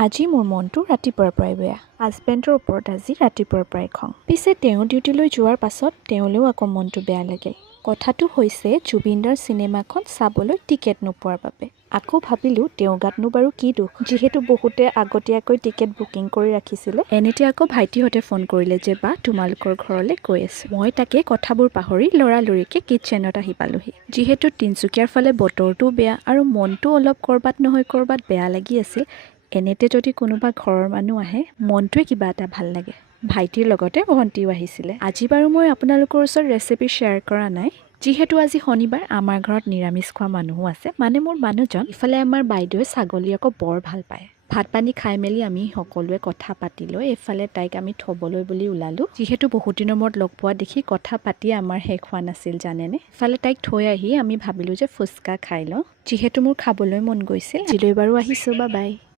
আজি মোৰ মনটো ৰাতিপুৱাৰ পৰাই বেয়া। হাজবেণ্ডৰ ওপৰত আজি ৰাতিপুৱাৰ পৰাই খং। পিছে তেওঁ ডিউটিলৈ যোৱাৰ পাছত তেওঁলৈও আকৌ মনটো বেয়া লাগিল। কথাটো হৈছে জুবিনদাৰ চিনেমাখন চাবলৈ টিকেট নোপোৱাৰ বাবে। আকৌ ভাবিলোঁ তেওঁৰ গাতনো বাৰু কি দুখ, যিহেতু বহুতে আগতীয়াকৈ টিকেট বুকিং কৰি ৰাখিছিলে। এনেতে আকৌ ভাইটিহঁতে ফোন কৰিলে যে বা তোমালোকৰ ঘৰলৈ গৈ আছে। মই তাকে কথাবোৰ পাহৰি লৰালৰিকে কিটচেনত আহি পালোহি। যিহেতু তিনিচুকীয়াৰ ফালে বতৰটোও বেয়া আৰু মনটো অলপ ক'ৰবাত নহয় ক'ৰবাত বেয়া লাগি আছিল। এনেতে যদি কোনোবা ঘৰৰ মানুহ আহে মনটোৱে কিবা এটা ভাল লাগে। ভাইটিৰ লগতে ভণ্টিও আহিছিলে। আজি বাৰু মই আপোনালোকৰ ওচৰত ৰেচিপি শ্বেয়াৰ কৰা নাই, যিহেতু আজি শনিবাৰ আমাৰ ঘৰত নিৰামিষ খোৱা মানুহো আছে, মানে মোৰ মানুহজন। ইফালে আমাৰ বাইদেৱে ছাগলী আকৌ বৰ ভাল পায়। ভাত পানী খাই মেলি আমি সকলোৱে কথা পাতি লৈ এইফালে তাইক আমি থ'বলৈ বুলি ওলালোঁ। যিহেতু বহুত দিনৰ মূৰত লগ পোৱা দেখি কথা পাতি আমাৰ শেষ হোৱা নাছিল জানেনে। ইফালে তাইক থৈ আহি আমি ভাবিলোঁ যে ফুচকা খাই লওঁ, যিহেতু মোৰ খাবলৈ মন গৈছিল। আজিলৈ বাৰু আহিছোঁ, বা বাই।